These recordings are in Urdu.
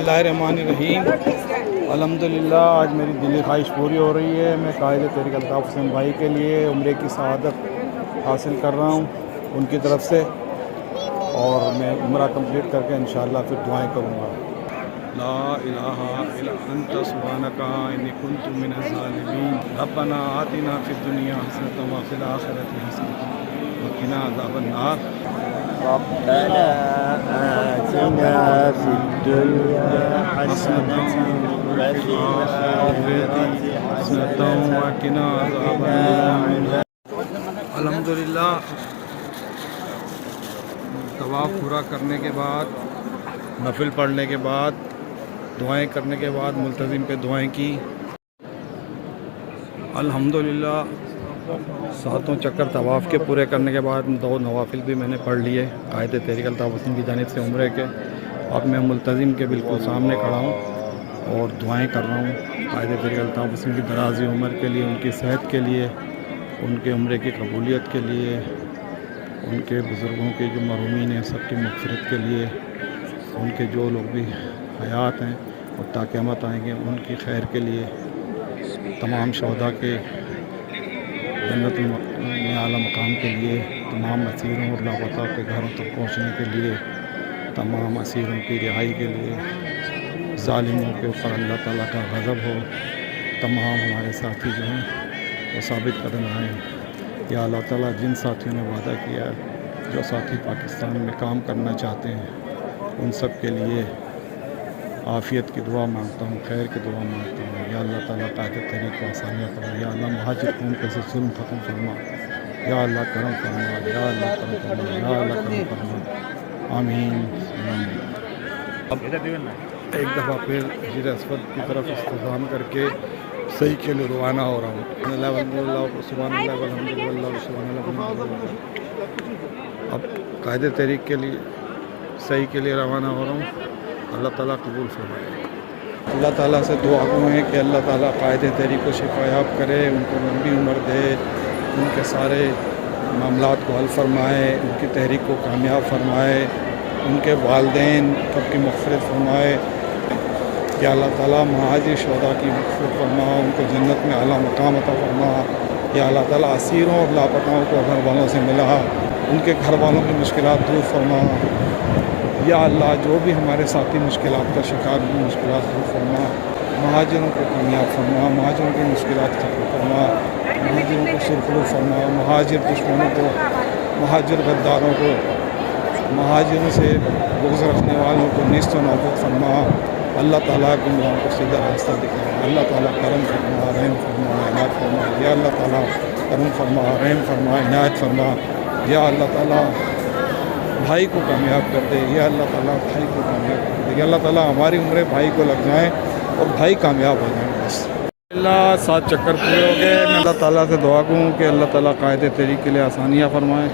اللہ الرحمن الرحیم۔ الحمدللہ آج میری دلی خواہش پوری ہو رہی ہے۔ میں قائد تحریک الطاف حسین بھائی کے لیے عمرے کی سعادت حاصل کر رہا ہوں ان کی طرف سے، اور میں عمرہ کمپلیٹ کر کے انشاءاللہ پھر دعائیں کروں گا۔ لا الہ الا انت سبحانک انی کنت من الظالمین، ربنا آتنا فی الدنیا حسنۃ وفی الآخرۃ حسنۃ وقنا عذاب النار۔ ربنا آتنا في الدنيا حسنة وفي الآخرة حسنة وقنا عذاب النار۔ الحمدللہ طواف پورا کرنے کے بعد، نفل پڑھنے کے بعد، دعائیں کرنے کے بعد ملتزم پہ دعائیں کی۔ الحمدللہ ساتوں چکر طواف کے پورے کرنے کے بعد 2 نوافل بھی میں نے پڑھ لیے قائد تحریک الطاف حسین کی جانب سے عمرے کے۔ اب میں ملتزم کے بالکل سامنے کھڑا ہوں اور دعائیں کر رہا ہوں قائد تحریک الطاف حسین کی درازی عمر کے لیے، ان کی صحت کے لیے، ان کے عمرے کی قبولیت کے لیے، ان کے بزرگوں کے جو مرحومین ہیں سب کی مغفرت کے لیے، ان کے جو لوگ بھی حیات ہیں اور تا قیامت آئیں گے ان کی خیر کے لیے، تمام شہداء کے جنت میں اعلیٰ مقام کے لیے، تمام اسیروں اور لاپتہ کے گھروں تک پہنچنے کے لیے، تمام اسیروں کی رہائی کے لیے، ظالموں کے اوپر اللہ تعالیٰ کا غضب ہو، تمام ہمارے ساتھی جو ہیں وہ ثابت قدم رہیں۔ یا اللہ تعالیٰ جن ساتھیوں نے وعدہ کیا ہے، جو ساتھی پاکستان میں کام کرنا چاہتے ہیں، ان سب کے لیے عافیت کی دعا مانگتا ہوں، خیر کی دعا مانگتا ہوں۔ یا اللہ تعالیٰ قائد تحریک کو آسانیاں فرما، یا اللہ مہاجر قوم پہ سے ظلم ختم فرما، یا اللہ کرم فرما، یا اللہ کرم فرما، یا اللہ کرم فرما، آمین۔ اب ایک دفعہ پھر حجر اسود کی طرف استقبال کر کے صحیح کے لیے روانہ ہو رہا ہوں۔ اللہ والحمدللہ سبحان اللہ والحمدللہ سبحان اللہ۔ اب قائد تحریک کے لیے صحیح کے لیے روانہ ہو رہا ہوں۔ اللہ تعالیٰ قبول فرمائے۔ اللہ تعالیٰ سے دعا ہے کہ اللہ تعالیٰ قائد تحریک کو شفا یاب کرے، ان کو لمبی عمر دے، ان کے سارے معاملات کو حل فرمائے، ان کی تحریک کو کامیاب فرمائے، ان کے والدین سب کی مغفرت فرمائے۔ یا اللہ تعالیٰ مہاجر شہداء کی مغفرت فرما، ان کو جنت میں اعلیٰ مقام عطا فرما۔ یا اللہ تعالیٰ اسیروں اور لاپتاؤں کو گھر والوں سے ملا، ان کے گھر والوں کی مشکلات دور فرما۔ یا اللہ جو بھی ہمارے ساتھی مشکلات کا شکار ہیں، مشکلات دور فرما، مہاجروں کو کامیاب فرما، مہاجروں کی مشکلات ختم فرما، مہاجروں کو سرخرو فرما، مہاجر دشمنوں کو، مہاجر غداروں کو، مہاجروں سے بغض رکھنے والوں کو نیست و نابود فرما۔ اللہ تعالیٰ گمراہوں کو سیدھا راستہ دکھا۔ اللہ تعالیٰ کرم فرما، رحم فرما، عنایت فرما۔ یا اللہ تعالیٰ کرم فرما، رحم فرما، عنایت فرما۔ یا اللہ تعالیٰ بھائی کو کامیاب کر دے۔ یا اللہ تعالیٰ بھائی کو کامیاب کر دے۔ یا اللہ تعالیٰ ہماری عمریں بھائی کو لگ جائیں اور بھائی کامیاب ہو جائیں۔ بس اللہ 7 چکر پورے ہو گئے۔ میں اللہ تعالیٰ سے دعا کروں کہ اللہ تعالیٰ قائد تحریک کے لیے آسانیاں فرمائیں،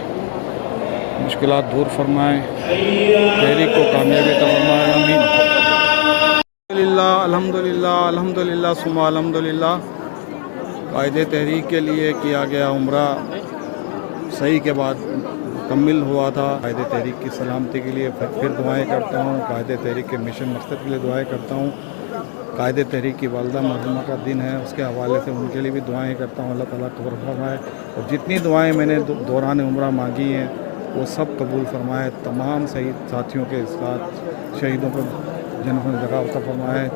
مشکلات دور فرمائیں، تحریک کو کامیابی عطا فرمائیں۔ آمین۔ الحمدللہ الحمدللہ ثم الحمدللہ۔ قائد تحریک کے لیے کیا گیا عمرہ صحیح کے بعد مکمل ہوا تھا۔ قائد تحریک کی سلامتی کے لیے پھر دعائیں کرتا ہوں، قائد تحریک کے مشن مقصد کے لیے دعائیں کرتا ہوں۔ قائد تحریک کی والدہ مرحومہ کا دن ہے، اس کے حوالے سے ان کے لیے بھی دعائیں کرتا ہوں۔ اللہ تعالیٰ قبول فرمائے، اور جتنی دعائیں میں نے دوران عمرہ مانگی ہیں وہ سب قبول فرمائے۔ تمام شہید ساتھیوں کے ساتھ شہیدوں کو جنت میں جگہ عطا فرمائے۔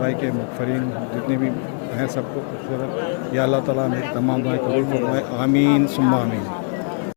بھائی کے مغفرین جتنے بھی ہیں سب کو خوبصورت۔ یا اللہ تعالیٰ میری تمام دعائیں قبول فرمائے۔ آمین ثم آمین۔